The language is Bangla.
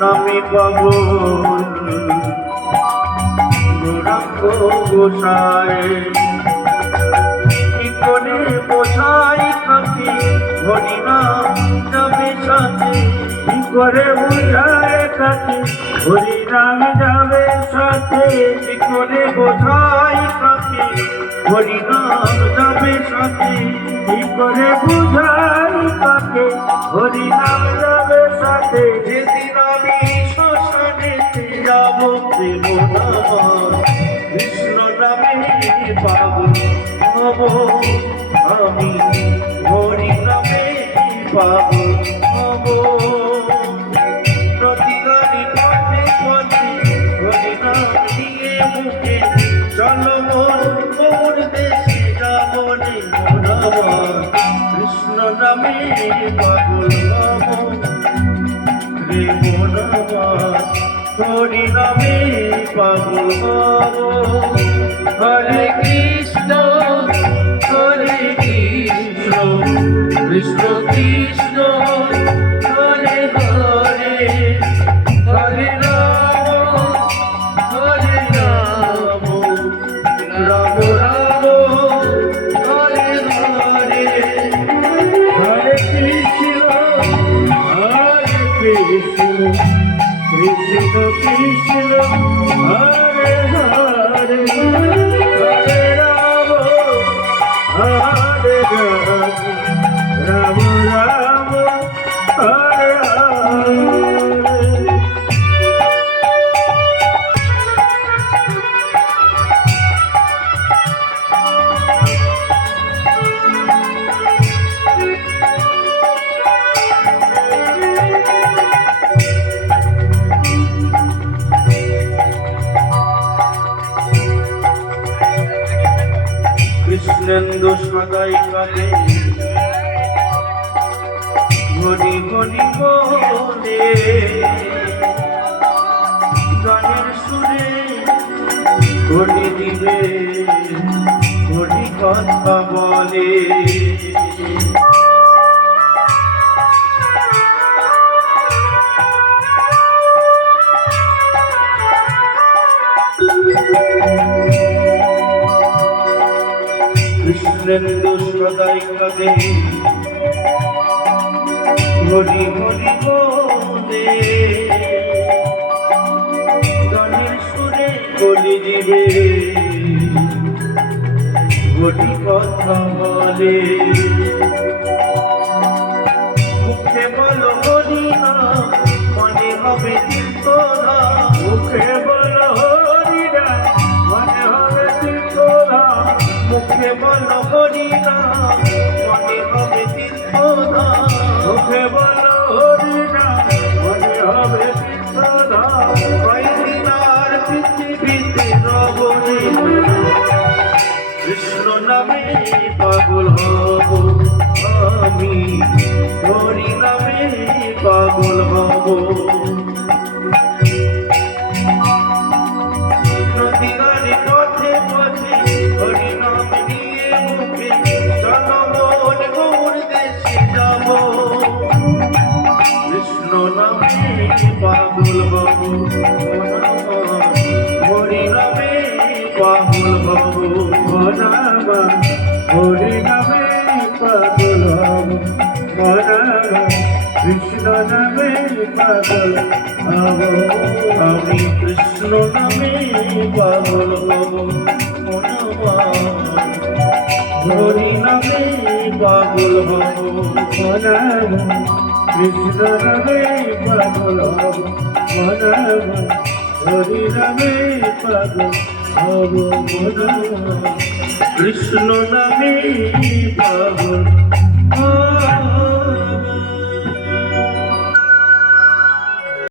নামে পাগল গৌরাঙ্গ গোসাই কি করে বোঝাই থাকি হরিনাম যাবে সাথে কি করে বোঝায় থাকি হরিনাম যাবে সাথে কি করে বোঝাই থাকি হরিনাম যাবে সাথে কি করে বোঝাই তাকে হরিনাম যাবে সাথে যেদিন আমি শ্মশানেতে যাব প্রেম নাম কৃষ্ণ নামে পাগল হব আমি হরি নামে পাগল হব প্রতিদিন পথে পথে হরি নাম নিয়ে মুখে চলো মোর মোর দেশে যাব রে কৃষ্ণ নামে পাগল হব রে হরি নামে পাগল হব হরে কৃষ্ণ কৃষ্ণ কৃষ্ণ হরে হরে হরে রাম রাম রাম হরে হরে হরে কৃষ্ণ কৃষ্ণ কৃষ্ণ হরে হরে হরে রাম হরে রাম রাম হরে হরে কৃষ্ণেন্দু সদাই কাঁদে ঘনি ঘনি বলে গানের সুরে ঘনি দিবে ঘনি কথা বলে কৃষ্ণেন্দু সদাই কাঁদে ঘনি ঘনি বলে গানের সুরে গলি দিবে ঘটি কথা বলে মুখে বলো হরি নাম মনে হবে তীর্থধাম মুখে বলো হরি নাম মনে হবে তীর্থধাম মুখে বলো হরি নাম মনে হবে তীর্থধাম মুখে বলো হরি নাম মনে হবে তীর্থধাম কয়দিন আর পৃথিবীতে রবনি কৃষ্ণ নামে পাগল হব আমি হরি নামে পাগল হব নদীর পথে পথে হরি নাম নিয়ে মুখে চলো মন গৌর দেশে যাব কৃষ্ণ নামে পাগল হব হরি নামে পাগল হব হরি নামে পাগল হব কৃষ্ণ নামে পাগল হব আমি কৃষ্ণ নামে পাগল হব হরি নামে পাগল হব কৃষ্ণ নামে পাগল হব হরি নামে পাগল হব কৃষ্ণ নামে পাগল